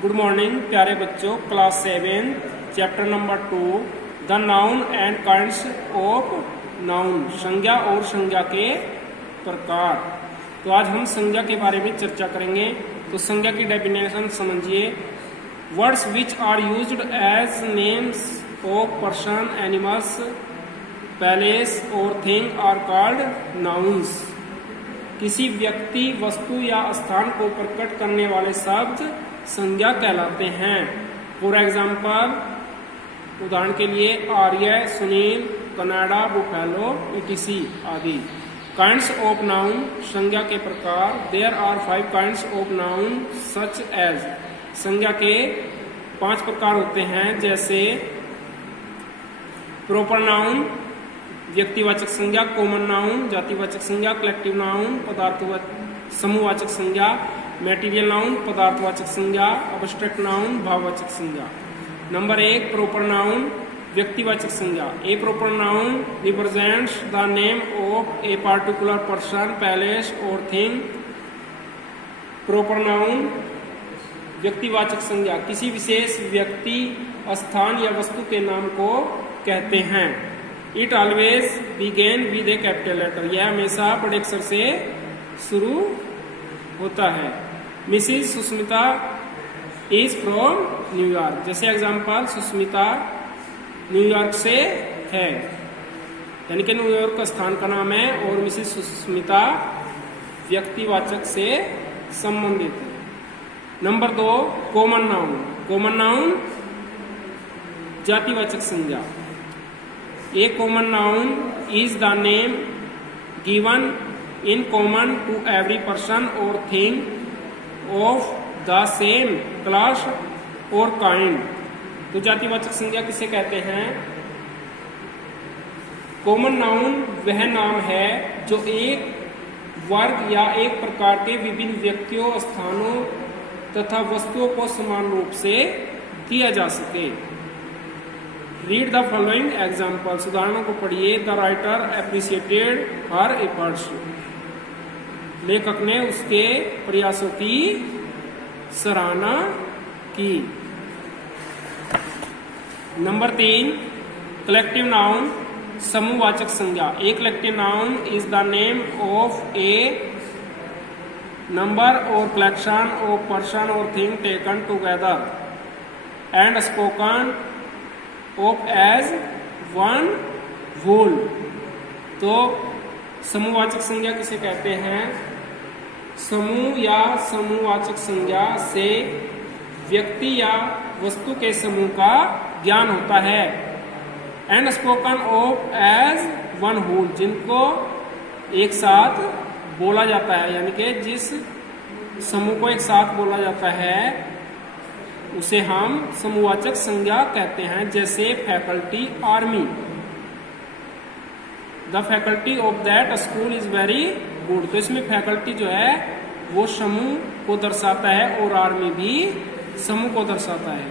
Good morning प्यारे बच्चों, class 7 chapter number 2 the noun and kinds of noun, संज्ञा और संज्ञा के प्रकार। तो आज हम संज्ञा के बारे में चर्चा करेंगे। तो संज्ञा की डेफिनेशन समझिए। Words which are used as names of person, animals, place और थिंग आर कॉल्ड नाउन्स। किसी व्यक्ति, वस्तु या स्थान को प्रकट करने वाले शब्द संज्ञा कहलाते हैं। फॉर एग्जाम्पल, उदाहरण के लिए Arya, Sunil, Canada, buffalo, etc आदि। काइंड्स ऑफ नाउन, संज्ञा के प्रकार। There are 5 kinds of noun such as. संज्ञा के 5 प्रकार होते हैं, जैसे प्रॉपर नाउन व्यक्तिवाचक संज्ञा, कॉमन नाउन जातिवाचक संज्ञा, कलेक्टिव नाउन पदार्थवाचक समूहवाचक संज्ञा, मैटेरियल नाउन पदार्थवाचक संज्ञा, अब्स्ट्रैक्ट नाउन भाववाचक संज्ञा। नंबर 1 प्रॉपर नाउन व्यक्तिवाचक संज्ञा। A proper noun represents the name of a particular person, place और थिंग। प्रॉपर नाउन व्यक्तिवाचक संज्ञा किसी विशेष व्यक्ति, स्थान या वस्तु के नाम को कहते हैं। It always begin with a capital letter. यह हमेशा बड़े अक्षर से शुरू होता है। Mrs Sushmita is from New York. जैसे एग्जाम्पल, सुष्मिता न्यूयॉर्क से है, यानी कि न्यूयॉर्क का स्थान का नाम है, और मिसिज सुष्मिता व्यक्तिवाचक से संबंधित है। Number 2 common noun. Common noun जातिवाचक संज्ञा। A common noun is the name given in common to every person or thing of the same class or kind। तो जातिवाचक संज्ञा किसे कहते हैं? कॉमन नाउन वह नाम है जो एक वर्ग या एक प्रकार के विभिन्न व्यक्तियों, स्थानों तथा वस्तुओं को समान रूप से दिया जा सके। Read the following examples. उदाहरणों को पढ़िए। The writer appreciated her efforts. लेखक ने उसके प्रयासों की सराहना की। नंबर 3 कलेक्टिव नाउन समूहवाचक संज्ञा। A collective noun is the name of a number और कलेक्शन ऑफ पर्सन और thing taken together and spoken of as one whole. तो समूहवाचक संज्ञा किसे कहते हैं? समूह या समूहवाचक संज्ञा से व्यक्ति या वस्तु के समूह का ज्ञान होता है। And spoken of as one whole, जिनको एक साथ बोला जाता है, यानी कि जिस समूह को एक साथ बोला जाता है उसे हम समूहवाचक संज्ञा कहते हैं। जैसे faculty, army. The faculty of that school is very good. तो इसमें फैकल्टी जो है वो समूह को दर्शाता है और आर्मी भी समूह को दर्शाता है।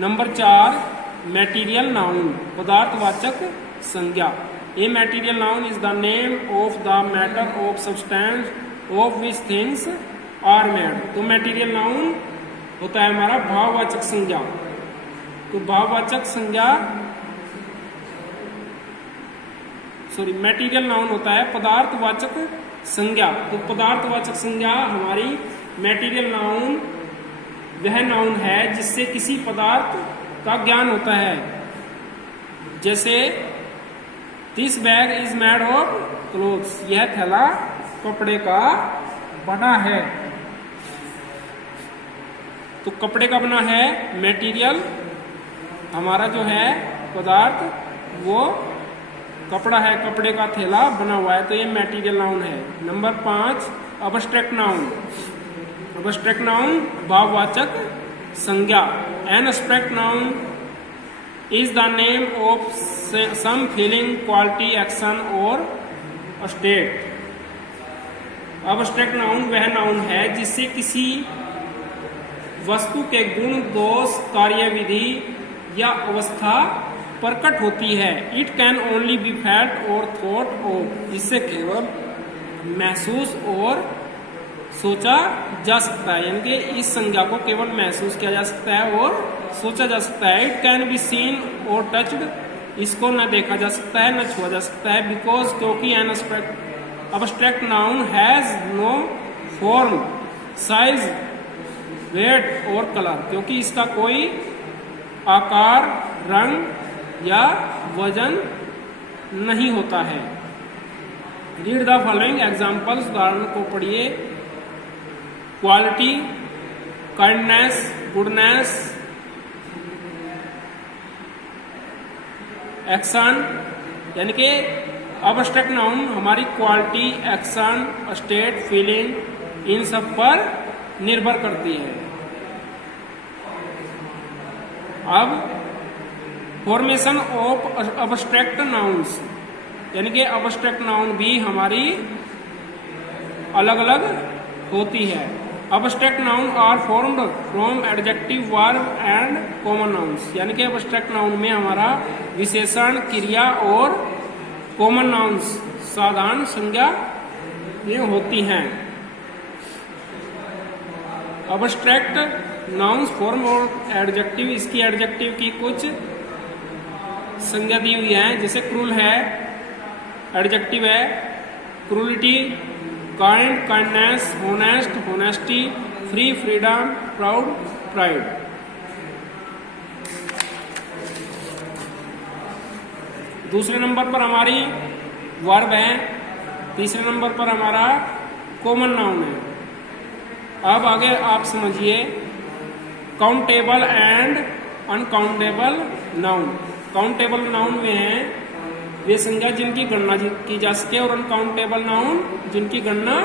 नंबर 4 मैटेरियल नाउन पदार्थवाचक संज्ञा। A material noun is the name of the matter of substance of which things are made. तो मैटेरियल नाउन होता है हमारा भाववाचक संज्ञा। तो भाववाचक संज्ञा मैटेरियल नाउन होता है पदार्थवाचक संज्ञा। तो पदार्थवाचक संज्ञा हमारी मैटेरियल नाउन वह नाउन है जिससे किसी पदार्थ का ज्ञान होता है। जैसे this bag is made of clothes. यह थैला कपड़े का बना है। तो कपड़े का बना है। मटेरियल हमारा जो है पदार्थ वो कपड़ा है, कपड़े का थैला बना हुआ है, तो ये मटेरियल नाउन है। Number 5 abstract noun. Abstract noun भाववाचक संज्ञा। An abstract noun is the name of some feeling, quality, action और स्टेट। अब्स्ट्रैक्ट नाउन वह नाउन है जिससे किसी वस्तु के गुण, दोष, कार्यविधि या अवस्था प्रकट होती है। It can only be felt और थॉट ऑफ। इससे केवल महसूस और सोचा जा सकता है, यानी कि इस संज्ञा को केवल महसूस किया जा सकता है और सोचा जा सकता है। इट कैन बी सीन और टच्ड, इसको न देखा जा सकता है न छुआ जा सकता है। बिकॉज, क्योंकि an abstract noun has no form, size, weight और कलर, क्योंकि इसका कोई आकार, रंग या वजन नहीं होता है। रीड द फॉलोइंग एग्जाम्पल्स, उदाहरण को पढ़िए। क्वालिटी, काइंडनेस, गुडनेस, एक्शन, यानी कि अब्स्ट्रैक्ट नाउन हमारी क्वालिटी, एक्शन, स्टेट, फीलिंग, इन सब पर निर्भर करती है। अब फॉर्मेशन ऑफ अब्स्ट्रैक्ट नाउन्स, यानी कि अब्स्ट्रैक्ट नाउन भी हमारी अलग अलग होती है। Abstract noun are formed from adjective, verb and common nouns, यानी कि अब्स्ट्रैक्ट नाउन में हमारा विशेषण, क्रिया और कॉमन नाउन्स साधारण संज्ञा ये होती हैं। अब्स्ट्रैक्ट नाउन्स फॉर्म और एडजेक्टिव, इसकी एडजेक्टिव की कुछ संज्ञा दी हुई है, जैसे क्रूल है, एडजेक्टिव है, cruelty, kind, kindness, honest, honesty, free, freedom, proud, pride. दूसरे नंबर पर हमारी वर्ब है, तीसरे नंबर पर हमारा कॉमन नाउन है। अब आगे आप समझिए countable and uncountable noun. Countable noun में है वे संज्ञा जिनकी गणना की जा सके और अनकाउंटेबल नाउन जिनकी गणना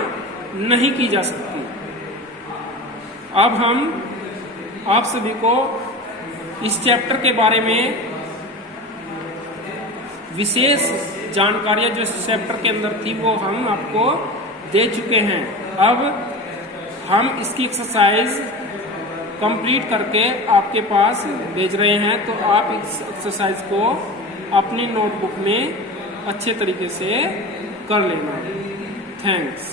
नहीं की जा सकती। अब हम आप सभी को इस चैप्टर के बारे में विशेष जानकारियां जो इस चैप्टर के अंदर थी वो हम आपको दे चुके हैं। अब हम इसकी एक्सरसाइज कंप्लीट करके आपके पास भेज रहे हैं, तो आप इस एक्सरसाइज को अपनी नोटबुक में अच्छे तरीके से कर लेना। थैंक्स।